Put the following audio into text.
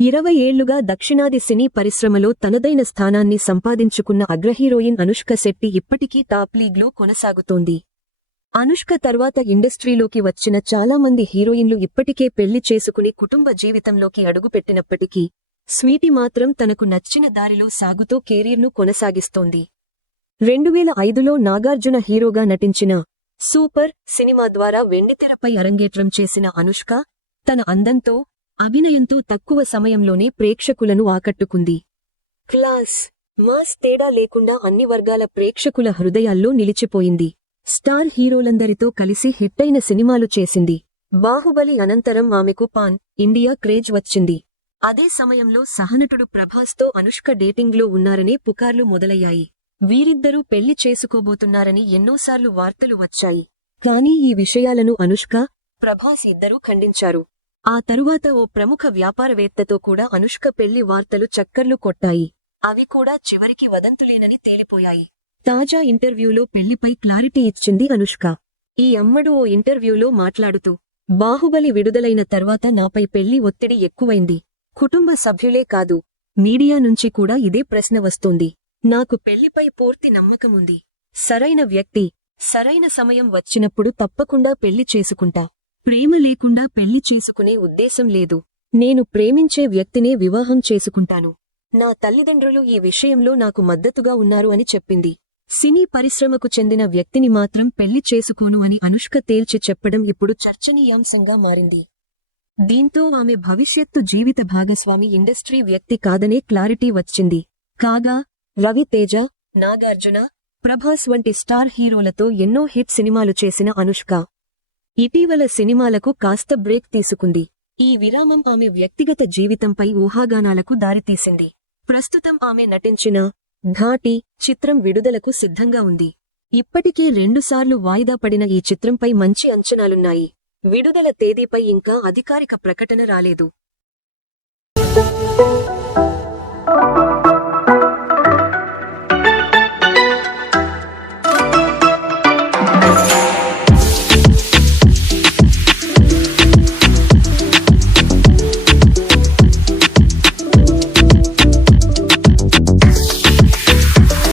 ఇరవై ఏళ్ళుగా దక్షిణాది సినీ పరిశ్రమలో తనదైన స్థానాన్ని సంపాదించుకున్న అగ్రహీరోయిన్ అనుష్క శెట్టి ఇప్పటికీ టాప్ లీగ్లో కొనసాగుతోంది. అనుష్క తర్వాత ఇండస్ట్రీలోకి వచ్చిన చాలా మంది హీరోయిన్లు ఇప్పటికే పెళ్ళి చేసుకుని కుటుంబ జీవితంలోకి అడుగుపెట్టినప్పటికీ స్వీటి మాత్రం తనకు నచ్చిన దారిలో సాగుతూ కెరీర్ను కొనసాగిస్తోంది. రెండువేల ఐదులో నాగార్జున హీరోగా నటించిన సూపర్ సినిమా ద్వారా వెండితెరపై అరంగేట్రం చేసిన అనుష్క తన అందంతో అభినయంతో తక్కువ సమయంలోనే ప్రేక్షకులను ఆకట్టుకుంది. క్లాస్. మాస్ తేడా లేకుండా అన్ని వర్గాల ప్రేక్షకుల హృదయాల్లో నిలిచిపోయింది. స్టార్ హీరోలందరితో కలిసి హిట్టైన సినిమాలు చేసింది. బాహుబలి అనంతరం ఆమెకు పాన్ ఇండియా క్రేజ్ వచ్చింది. అదే సమయంలో సహనటుడు ప్రభాస్తో అనుష్క డేటింగ్లో ఉన్నారనే పుకార్లు మొదలయ్యాయి. వీరిద్దరూ పెళ్ళి చేసుకోబోతున్నారని ఎన్నోసార్లు వార్తలు వచ్చాయి. కానీ ఈ విషయాలను అనుష్క ప్రభాస్ ఇద్దరూ ఖండించారు. ఆ తరువాత ఓ ప్రముఖ వ్యాపారవేత్తతో కూడా అనుష్క పెళ్ళి వార్తలు చక్కర్లు కొట్టాయి. అవి కూడా చివరికి వదంతులేనని తేలిపోయాయి. తాజా ఇంటర్వ్యూలో పెళ్ళిపై క్లారిటీ ఇచ్చింది అనుష్క. ఈ అమ్మడు ఓ ఇంటర్వ్యూలో మాట్లాడుతూ బాహుబలి విడుదలైన తర్వాత నాపై పెళ్ళి ఒత్తిడి ఎక్కువైంది. కుటుంబ సభ్యులే కాదు మీడియా నుంచి కూడా ఇదే ప్రశ్న వస్తోంది. నాకు పెళ్ళిపై పూర్తి నమ్మకముంది. సరైన వ్యక్తి సరైన సమయం వచ్చినప్పుడు తప్పకుండా పెళ్ళి చేసుకుంటా. ప్రేమ లేకుండా పెళ్ళి చేసుకునే ఉద్దేశం లేదు. నేను ప్రేమించే వ్యక్తినే వివాహం చేసుకుంటాను. నా తల్లిదండ్రులు ఈ విషయంలో నాకు మద్దతుగా ఉన్నారు అని చెప్పింది. సినీ పరిశ్రమకు చెందిన వ్యక్తిని మాత్రం పెళ్ళి చేసుకోను అని అనుష్క తేల్చి చెప్పడం ఇప్పుడు చర్చనీయాంశంగా మారింది. దీంతో ఆమె భవిష్యత్తు జీవిత భాగస్వామి ఇండస్ట్రీ వ్యక్తి కాదనే క్లారిటీ వచ్చింది. కాగా రవి తేజ నాగార్జున ప్రభాస్ వంటి స్టార్ హీరోలతో ఎన్నో హిట్ సినిమాలు చేసిన అనుష్క. ఇటీవల సినిమాలకు కాస్త బ్రేక్ తీసుకుంది. ఈ విరామం ఆమె వ్యక్తిగత జీవితంపై ఊహాగానాలకు దారితీసింది. ప్రస్తుతం ఆమె నటించిన ఘాటి చిత్రం విడుదలకు సిద్ధంగా ఉంది. ఇప్పటికే రెండుసార్లు వాయిదా పడిన ఈ చిత్రంపై మంచి అంచనాలున్నాయి. విడుదల తేదీపై ఇంకా అధికారిక ప్రకటన రాలేదు.